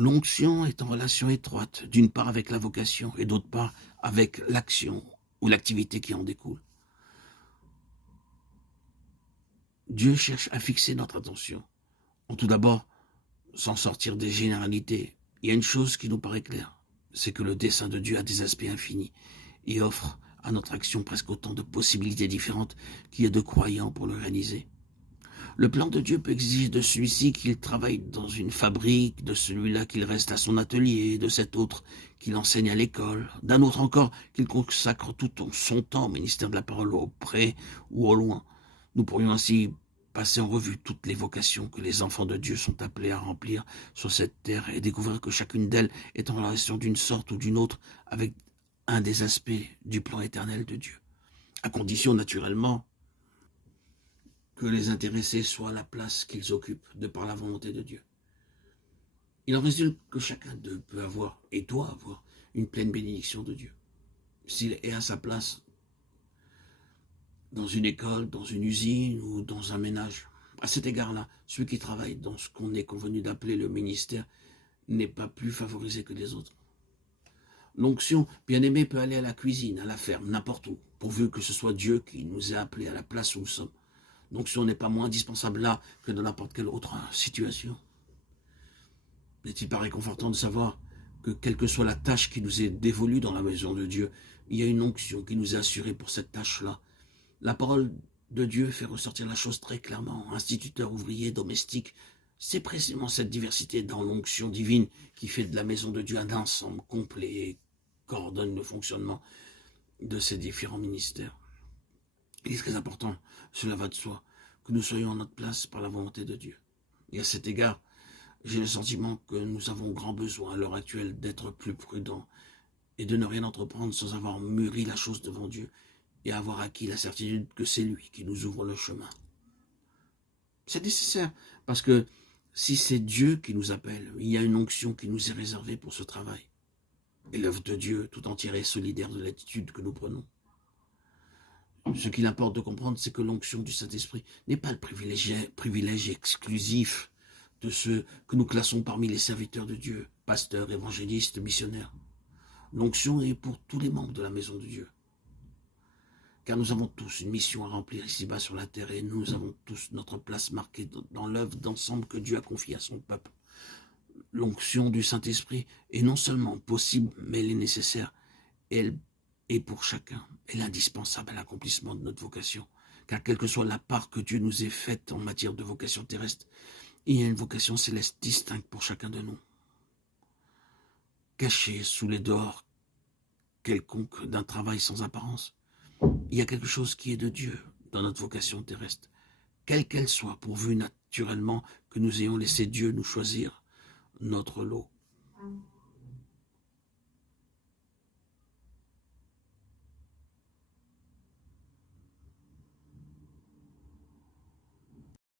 L'onction est en relation étroite, d'une part avec la vocation et d'autre part avec l'action ou l'activité qui en découle. Dieu cherche à fixer notre attention. Tout d'abord, sans sortir des généralités, il y a une chose qui nous paraît claire, c'est que le dessein de Dieu a des aspects infinis et offre à notre action presque autant de possibilités différentes qu'il y a de croyants pour le réaliser. Le plan de Dieu peut exiger de celui-ci qu'il travaille dans une fabrique, de celui-là qu'il reste à son atelier, de cet autre qu'il enseigne à l'école, d'un autre encore qu'il consacre tout son temps au ministère de la parole au près ou au loin. Nous pourrions ainsi passer en revue toutes les vocations que les enfants de Dieu sont appelés à remplir sur cette terre et découvrir que chacune d'elles est en relation d'une sorte ou d'une autre avec un des aspects du plan éternel de Dieu. À condition, naturellement, que les intéressés soient à la place qu'ils occupent de par la volonté de Dieu. Il en résulte que chacun d'eux peut avoir et doit avoir une pleine bénédiction de Dieu. S'il est à sa place dans une école, dans une usine ou dans un ménage, à cet égard-là, celui qui travaille dans ce qu'on est convenu d'appeler le ministère n'est pas plus favorisé que les autres. L'onction, bien aimée, peut aller à la cuisine, à la ferme, n'importe où, pourvu que ce soit Dieu qui nous ait appelés à la place où nous sommes. L'onction n'est pas moins indispensable là que dans n'importe quelle autre situation. N'est-il pas réconfortant de savoir que quelle que soit la tâche qui nous est dévolue dans la maison de Dieu, il y a une onction qui nous est assurée pour cette tâche-là. La parole de Dieu fait ressortir la chose très clairement. Instituteur, ouvrier, domestique, c'est précisément cette diversité dans l'onction divine qui fait de la maison de Dieu un ensemble complet et coordonne le fonctionnement de ces différents ministères. Il est très important, cela va de soi, que nous soyons à notre place par la volonté de Dieu. Et à cet égard, j'ai le sentiment que nous avons grand besoin à l'heure actuelle d'être plus prudents et de ne rien entreprendre sans avoir mûri la chose devant Dieu et avoir acquis la certitude que c'est lui qui nous ouvre le chemin. C'est nécessaire, parce que si c'est Dieu qui nous appelle, il y a une onction qui nous est réservée pour ce travail. Et l'œuvre de Dieu tout entière est solidaire de l'attitude que nous prenons. Ce qu'il importe de comprendre, c'est que l'onction du Saint-Esprit n'est pas le privilège exclusif de ceux que nous classons parmi les serviteurs de Dieu, pasteurs, évangélistes, missionnaires. L'onction est pour tous les membres de la maison de Dieu. Car nous avons tous une mission à remplir ici-bas sur la terre et nous avons tous notre place marquée dans l'œuvre d'ensemble que Dieu a confiée à son peuple. L'onction du Saint-Esprit est non seulement possible, mais elle est nécessaire. Elle est pour chacun. Elle est indispensable à l'accomplissement de notre vocation. Car quelle que soit la part que Dieu nous ait faite en matière de vocation terrestre, il y a une vocation céleste distincte pour chacun de nous. Cachée sous les dehors quelconque d'un travail sans apparence, il y a quelque chose qui est de Dieu dans notre vocation terrestre, quelle qu'elle soit, pourvu naturellement que nous ayons laissé Dieu nous choisir notre lot.